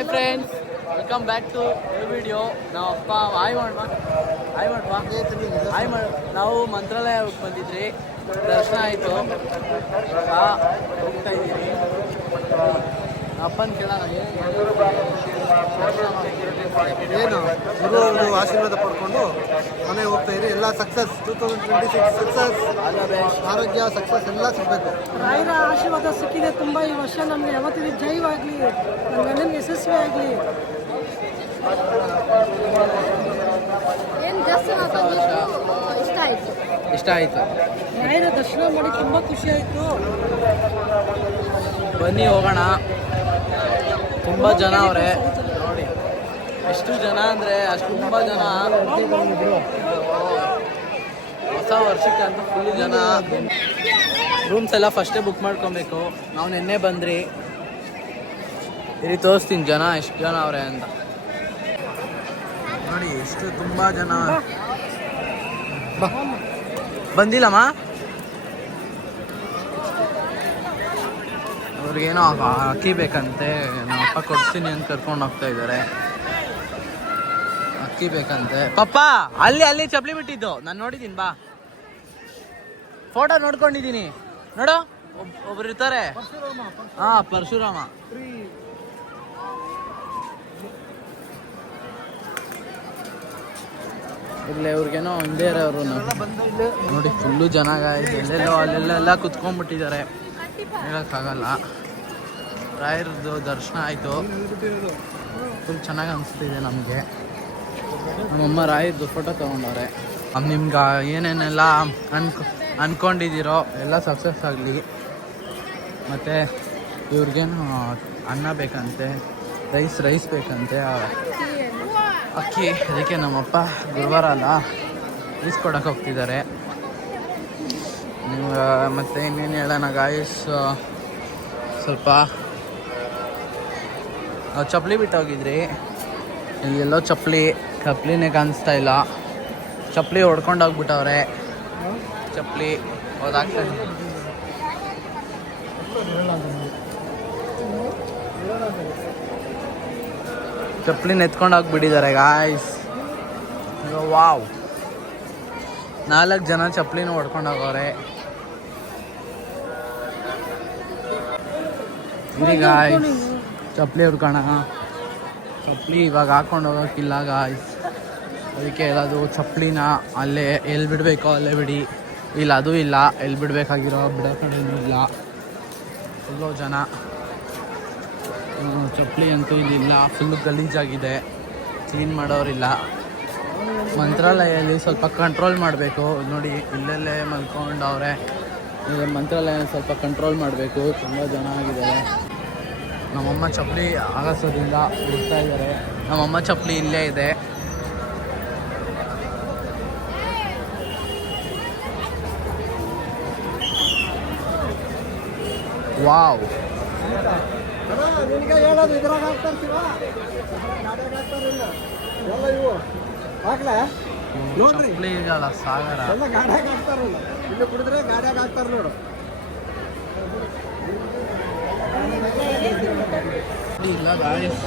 Hi friends, welcome back to video. ನಾವಪ್ಪ ನಾವು ಮಂತ್ರಾಲಯ ಬಂದಿದ್ರಿ, ದರ್ಶನ ಆಯಿತು. ಹೋಗ್ತಾ ಇದ್ದೀವಿ. ಅಪ್ಪನ ಕೇಳೋಣ ಏನು ಗುರುವರು ಆಶೀರ್ವಾದ ಪಡ್ಕೊಂಡು ಮನೆಗೆ ಹೋಗ್ತಾ ಇರಿ. ಎಲ್ಲ ಸಕ್ಸಸ್, 2026 ಸಕ್ಸಸ್, ಆರೋಗ್ಯ ಸಕ್ಸಸ್ ಎಲ್ಲ ಸಿಗಬೇಕು. ರಾಯರ ಆಶೀರ್ವಾದ ಸಿಕ್ಕಿದೆ ತುಂಬ ಈ ವರ್ಷ. ನಮಗೆ ಯಾವತ್ತಿನ ಜೈವಾಗಲಿ, ನನ್ನ ಗಂಡನಿಗೆ ಯಶಸ್ವಿ ಆಗಲಿ. ಇಷ್ಟ ಆಯಿತು. ರಾಯರ ದರ್ಶನ ಮಾಡಿ ತುಂಬ ಖುಷಿ ಆಯಿತು. ಬನ್ನಿ ಹೋಗೋಣ. ತುಂಬ ಜನ ಅವರೇ ನೋಡಿ, ಎಷ್ಟು ಜನ ಅಂದರೆ ಅಷ್ಟು ತುಂಬ ಜನ. ಹೊಸ ವರ್ಷಕ್ಕೆ ಅಂತ ಫುಲ್ ಜನ. ರೂಮ್ಸ್ ಎಲ್ಲ ಫಸ್ಟೇ ಬುಕ್ ಮಾಡ್ಕೊಬೇಕು. ನಾವು ನಿನ್ನೆ ಬಂದ್ರಿ. ಇಲ್ಲಿ ತೋರಿಸ್ತೀನಿ ಜನ ಎಷ್ಟು ಜನ ಅವರೇ ಅಂತ ನೋಡಿ. ಎಷ್ಟು ತುಂಬ ಜನ ಬಂದಿಲ್ಲಮ್ಮ. ಅವ್ರಿಗೇನೋ ಅಕ್ಕಿ ಬೇಕಂತೆ. ನಮ್ಮ ಅಪ್ಪ ಕೊಡ್ತೀನಿ ಅಂತ ಕರ್ಕೊಂಡು ಹೋಗ್ತಾ ಇದ್ದಾರೆ. ಅಕ್ಕಿ ಬೇಕಂತೆ. ಪಪ್ಪ ಅಲ್ಲಿ ಚಪ್ಪಲಿ ಬಿಟ್ಟಿದ್ದು ನಾನು ನೋಡಿದ್ದೀನಿ. ಬಾ, ಫೋಟೋ ನೋಡ್ಕೊಂಡಿದ್ದೀನಿ. ನೋಡು, ಒಬ್ರು ಇರ್ತಾರೆ. ಹಾ, ಪರಶುರಾಮ. ಇಲ್ಲೇ ಇವ್ರಿಗೇನೋ ಹಿಂದೆ ಇರೋರು ನೋಡಿ. ಫುಲ್ಲು ಜನ ಎಲ್ಲೆಲ್ಲೋ ಅಲ್ಲೆಲ್ಲ ಕುತ್ಕೊಂಡ್ಬಿಟ್ಟಿದ್ದಾರೆ. ಹೇಳೋಕ್ಕಾಗಲ್ಲ. ರಾಯರದ್ದು ದರ್ಶನ ಆಯಿತು. ಫುಲ್ ಚೆನ್ನಾಗಿ ಅನಿಸ್ತಿದೆ ನಮಗೆ. ನಮ್ಮಮ್ಮ ರಾಯರದ್ದು ಫೋಟೋ ತೊಗೊಂಡವ್ರೆ. ನಿಮ್ಗೆ ಏನೇನೆಲ್ಲ ಅಂದ್ಕೊಂಡಿದ್ದೀರೋ ಎಲ್ಲ ಸಕ್ಸಸ್ ಆಗಲಿ. ಮತ್ತು ಇವ್ರಿಗೇನು ಅನ್ನ ಬೇಕಂತೆ, ರೈಸ್ ಬೇಕಂತೆ, ಅಕ್ಕಿ. ಅದಕ್ಕೆ ನಮ್ಮಪ್ಪ ಗುರುವಾರ ಅಲ್ಲ, ಈಸ್ಕೊಡಕ್ಕೆ ಹೋಗ್ತಿದ್ದಾರೆ. ನೀವು ಮತ್ತು ಇನ್ನೇನು ಹೇಳೋಣ ಗಾಯ್ಸ್, ಸ್ವಲ್ಪ ಚಪ್ಪಲಿ ಬಿಟ್ಟೋಗಿದ್ರಿ. ಎಲ್ಲೋ ಚಪ್ಪಲಿನೇ ಕಾಣಿಸ್ತಾ ಇಲ್ಲ. ಚಪ್ಪಲಿ ಹೊಡ್ಕೊಂಡೋಗ್ಬಿಟ್ಟವ್ರೆ. ಚಪ್ಪಲಿ ಹೋದಾಗ್ತದೆ. ಚಪ್ಪಲಿನ ಎತ್ಕೊಂಡೋಗ್ಬಿಟ್ಟಿದ್ದಾರೆ ಗಾಯ್ಸ್. ವಾವ್, 4 ಜನ ಚಪ್ಪಲಿನ ಹೊಡ್ಕೊಂಡೋಗವ್ರೆ. ಇಲ್ಲಿ ಗಾಯ್ಸ್ ಚಪ್ಪಲಿ ಹುಡ್ಕೋಣ. ಚಪ್ಪಲಿ ಇವಾಗ ಹಾಕೊಂಡು ಹೋಗೋಕ್ಕಿಲ್ಲ ಗಾಯ್ಸ್. ಅದಕ್ಕೆ ಎಲ್ಲದು ಚಪ್ಪಲಿನ ಅಲ್ಲೇ ಎಲ್ಲಿ ಬಿಡಬೇಕೋ ಅಲ್ಲೇ ಬಿಡಿ. ಇಲ್ಲ ಅದು ಇಲ್ಲ, ಎಲ್ಲಿ ಬಿಡಬೇಕಾಗಿರೋ ಬಿಡೋ ಕಡೆಯೂ ಇಲ್ಲ. ಫುಲ್ಲು ಜನ. ಚಪ್ಪಲಿ ಅಂತೂ ಇಲ್ಲಿಲ್ಲ. Full ಗಲೀಜಾಗಿದೆ, clean ಮಾಡೋರಿಲ್ಲ. ಮಂತ್ರಾಲಯಲ್ಲಿ ಸ್ವಲ್ಪ ಕಂಟ್ರೋಲ್ ಮಾಡಬೇಕು ನೋಡಿ. ಇಲ್ಲೆಲ್ಲೇ ಮಲ್ಕೊಂಡವ್ರೆ. ಮಂತ್ರಾಲಯ ಸ್ವಲ್ಪ ಕಂಟ್ರೋಲ್ ಮಾಡಬೇಕು. ತುಂಬ ಜನ ಆಗಿದ್ದಾರೆ. ನಮ್ಮಮ್ಮ ಚಪ್ಪಲಿ ಆಗಸೋದ್ರಿಂದ ಬಿಡ್ತಾ ಇದ್ದಾರೆ. ನಮ್ಮಮ್ಮ ಚಪ್ಪಲಿ ಇಲ್ಲೇ ಇದೆ. ವಾವ್, ಚಪ್ಪಲಿಗಳ ಸಾಗರ. ಇಲ್ಲ ಗಾಯ್ಸ್,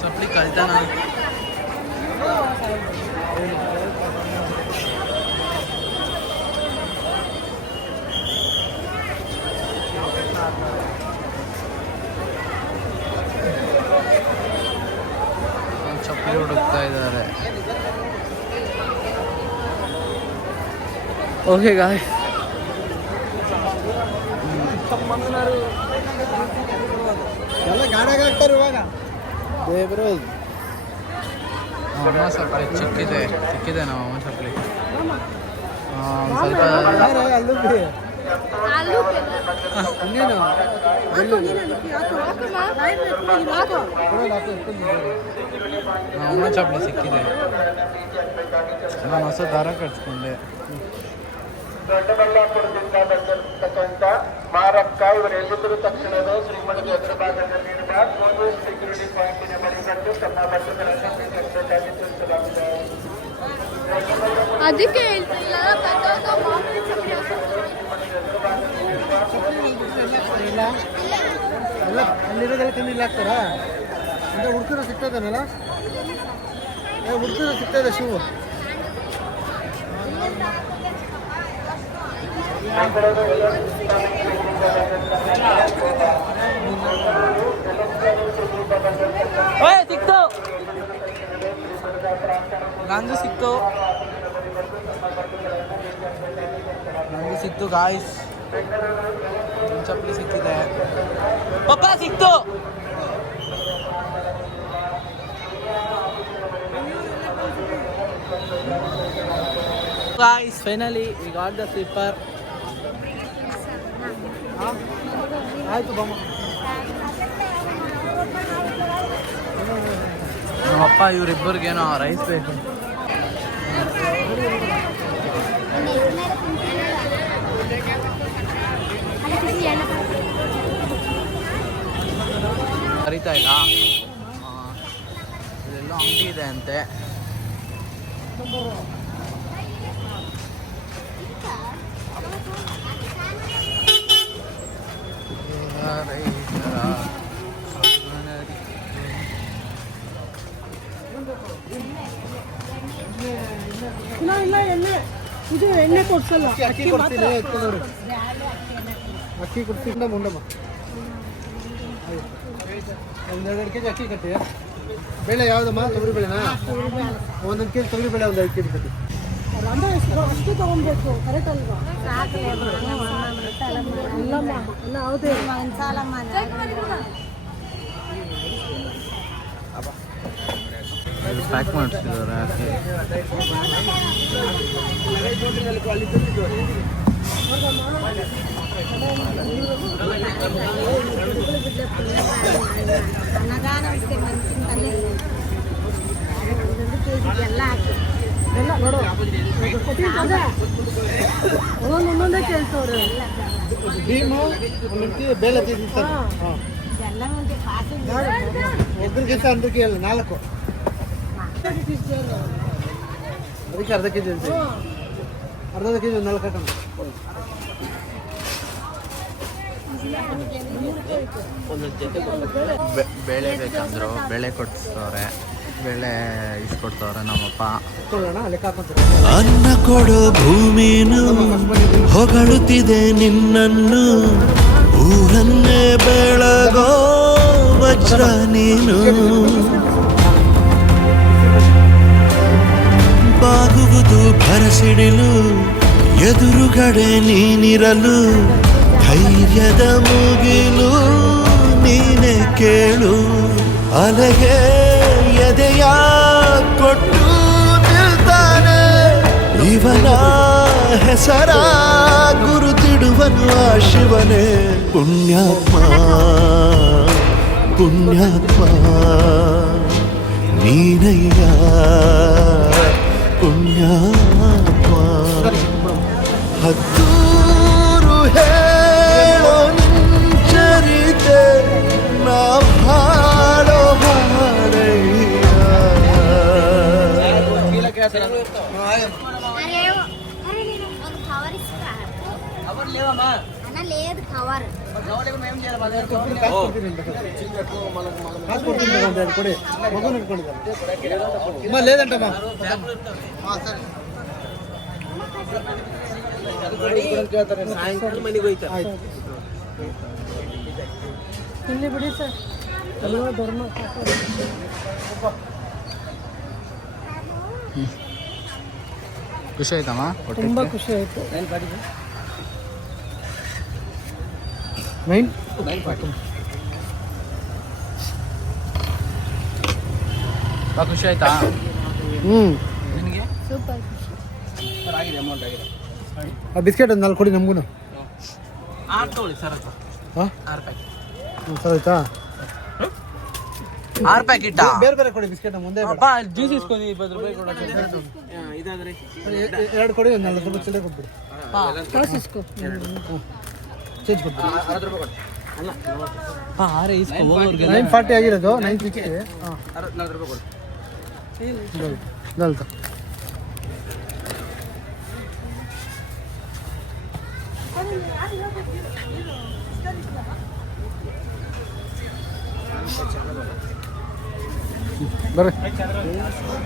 ಚಪ್ಪಲಿ ಕಳ್ತನ. ಚಪ್ಪಲಿ ಹುಡುಕ್ತಾ ಇದ್ದಾರೆ. ಓಕೆ ಗಾಯ್ಸ್, ಎಲ್ಲ ಗಾಡಿಯಾಗ ಹಾಕ್ತಾರೆ ಇವಾಗ. ದೇವ್ರು ಅಮ್ಮ ಚಪ್ಪಲಿ ಚಿಕ್ಕಿದೆ ನಮ್ಮಮ್ಮ ಚಪ್ಪಲಿ. ಸ್ವಲ್ಪ ನಮ್ಮಮ್ಮ ಚಪ್ಪಲಿ ಸಿಕ್ಕಿದೆ. ನಾನು ಹೊಸ ದಾರ ಕಟ್ಸ್ಕೊಂಡೆ. ದೊಡ್ಡಬಳ್ಳಾಪುರದಿಂದ ಬಂದಿರತಕ್ಕಂಥ ಮಾರಕ್ಕ ಇವರೆಲ್ಲರೂ ತಕ್ಷಣವೇ ಶ್ರೀಮಠದ ಎದುರು ಭಾಗದಲ್ಲಿರುವ ಪೊಲೀಸ್ ಸೆಕ್ಯೂರಿಟಿ ಪಾಯಿಂಟಿನ ಬಳಿ ಬಂದು ತಮ್ಮ ಬಟ್ಟೆಗಳನ್ನು ಸ್ವೀಕರಿಸಬೇಕಾಗಿ ತಿಳಿಸಲಾಗಿದೆ. ಅದಕ್ಕೆ ಹೇಳ್ತಿಲ್ಲ ಎಲ್ಲ ಅಲ್ಲಿರೋದೆಲ್ಲ ಕಮ್ಮಿ ಇಲ್ಲಿ ಹಾಕ್ತಾರಾ ಅಂದರೆ ಹುಡ್ಕಿರೋ ಸಿಗ್ತದೇನಲ್ಲ ಹುಡ್ಕಿರೋ ಸಿಗ್ತದೆ ಶೂ ಸಿಕ್ತು ನಂದು ಸಿಕ್ತು ಗಾಯ್ಸ್ ಚಪ್ಪಲಿ ಸಿಕ್ಕಿದೆ ಪಪ್ಪ ಸಿಕ್ತು guys finally we got the slipper ಆಯಿತು ಬಮ್ಮ ನಮ್ಮಪ್ಪ ಇವರಿಬ್ಬರಿಗೇನೋ ರೈಸ್ ಬೇಕು ಕರೀತಾ ಇಲ್ಲ ಇದೆಲ್ಲೋ ಅಂಗಡಿ ಇದೆ ಅಂತೆ ಇಲ್ಲ ಎಣ್ಣೆ ಇದು ಎಣ್ಣೆ ಕೊಡ್ಸಲ್ಲ ಅಕ್ಕಿ ಕೊಡ್ತೀನಿ ಎತ್ಕೊಂಡವ್ರು ಅಕ್ಕಿ ಕೊಡ್ತೀನಿ ಮುಂಡಮ್ಮ ಒಂದೆರಡು ಕೆ ಜಿ ಅಕ್ಕಿ ಕಟ್ಟಿ ಬೇಳೆ ಯಾವುದಮ್ಮ ತೊಗರಿ ಬೇಳೆನಾ ಒಂದೊಂದು ಕೆ ಜಿ ತೊಗರಿ ಬೇಳೆ ಒಂದು 5 ಕೆ ಜಿ ಕಟ್ಟಿ ಅಂದ್ರೆ ಅಷ್ಟು ತಗೊಬೇಕು ಕರೆಕ್ಟ್ ಅಲ್ವಾ ಇಲ್ಲಮ್ಮ ಇಲ್ಲ ಹೌದೇ ಪ್ಯಾಕ್ ಮಾಡಿಸಿದ್ದಾರೆ ಎಲ್ಲ ನೋಡು ಒಂದೊಂದೇ ಕೇಳ್ತವ್ರೆ ಭೀಮು ಬೇಳೆ ತಿಂತಾರೆ ಹಾಂ ಒಬ್ಬರಿಗೆ ಸಹ ಅಂದ್ರಿಗೆ ಅಲ್ಲ 4 ಅದಕ್ಕೆ ಅರ್ಧ ಕೆ ಜಿ ಅಂತ ಅರ್ಧ ಕೆ ಜಿ 4 ಹಾಕೋಣ ಬೇಳೆ ಬೇಕಂದ್ರು ಬೇಳೆ ಕೊಡ್ಸವ್ರೆ ಬೇಳೆ ಇಸ್ಕೊಡ್ತವ್ರೆ ನಮ್ಮಪ್ಪ ಅನ್ನ ಕೊಡೋ ಭೂಮಿನು ಹೊಗಳುತ್ತಿದೆ ನಿನ್ನನ್ನು ಊರನ್ನೇ ಬೆಳಗೋ ವಜ್ರ ನೀನು ಬಾಗುವುದು ಭರಸಿಡಿಲು ಎದುರುಗಡೆ ನೀನಿರಲು ಧೈರ್ಯದ ಮುಗಿಲು ನೀನೆ ಕೇಳು ಅಲೆಗೆ ಎದೆಯ ಕೊಟ್ಟು ನಿಲ್ತಾನೆ ಇವನ ಹೆಸರ ಗುರುತಿಡುವನು ಆ ಶಿವನೇ ಪುಣ್ಯಾತ್ಮ ಪುಣ್ಯಾತ್ಮ ನೀನಯ್ಯ ಪುಣ್ಯಾತ್ಮ ಹತ್ತೂರು ಹೇಳೋ ನಿಂಚರಿತೆ ನಾವು ಹಾಡೋ ಹಾಡಯ್ಯ ಕೊಡಿ ಮಗು ಇಟ್ಕೊಂಡಿದ್ದಾರೆ లేదంటమ్మా ಸಾಯಂಕಾಲ ಮನೆಗೆ ಹೋಯ್ತಾರೆ ಇಲ್ಲಿ ಬಿಡಿ ಸರ್ ಎಲ್ಲ ಧರ್ಮ ಖುಷಿ ಆಯ್ತಮ್ಮ ತುಂಬ ಖುಷಿ ಆಯಿತು 9 ಖುಷಿ ಆಯ್ತಾ ನಿನಗೆ ಸೂಪರ್ ಆಗಿದೆ ಅಮೌಂಟ್ ಆಗಿದೆ ಆ ಬಿಸ್ಕೆಟ್ ಒಂದು 4 ಕೊಡಿ ನಮಗೂ 6 ತಗೊಳ್ಳಿ ಸರ್ ಹಾಂ 6 ಪ್ಯಾಕೆಟ್ ಸರ್ ಆಯ್ತಾ 6 ಪ್ಯಾಕೆಟ್ ಬೇರೆ ಬೇರೆ ಕೊಡಿ ಬಿಸ್ಕೆಟ್ ಮುಂದೆ ಜ್ಯೂಸ್ ಇಸ್ಕೊಂಡು 20 ರೂಪಾಯಿ ಕೊಡೋಕೆ ಇದಾದ್ರೆ 2 ಕೊಡಿ ಒಂದು 40 ರೂಪಾಯಿ ಚಿಲ್ಲರೆ ಕೊಟ್ಬಿಡಿ ಕಳಿಸ್ಕೊ ಚೇಂಜ್ ಕೊಟ್ಬಿಡಿ 60 ರೂಪಾಯಿ ಕೊಡಿ ಅಲ್ಲ ಹಾಂ 6 ಇಸ್ಕೊ ಹೋಗೋರ್ಗೆ 940 ಆಗಿರೋದು 960 ಹಾಂ 40 ರೂಪಾಯಿ ಕೊಡಿ ಡಲ್ತಾ ಬರ್ರಿ.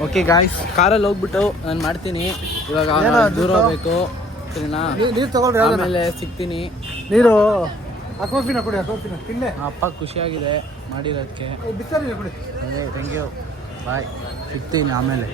ಓಕೆ ಗಾಯ್ಸ್, ಕಾರಲ್ಲಿ ಹೋಗ್ಬಿಟ್ಟು ನಾನು ಮಾಡ್ತೀನಿ ಇವಾಗ. ದೂರ ಹೋಗ್ಬೇಕು ಸರಿನಾ? ನೀರು ತಗೊಳ್ರಿ. ಆಮೇಲೆ ಸಿಗ್ತೀನಿ. ನೀರು ಅಕ್ಕೋಪಿನ ಕುಡಿ, ಅಕ್ಕೋಪಿನ ತಿನ್ನೆ. ಅಪ್ಪ ಖುಷಿಯಾಗಿದೆ ಮಾಡಿರೋದಕ್ಕೆ. ಬಿತ್ತರಿ ಕುಡಿ. ಅದೇ ಥ್ಯಾಂಕ್ ಯು, ಬಾಯ್. ಸಿಗ್ತೀನಿ ಆಮೇಲೆ.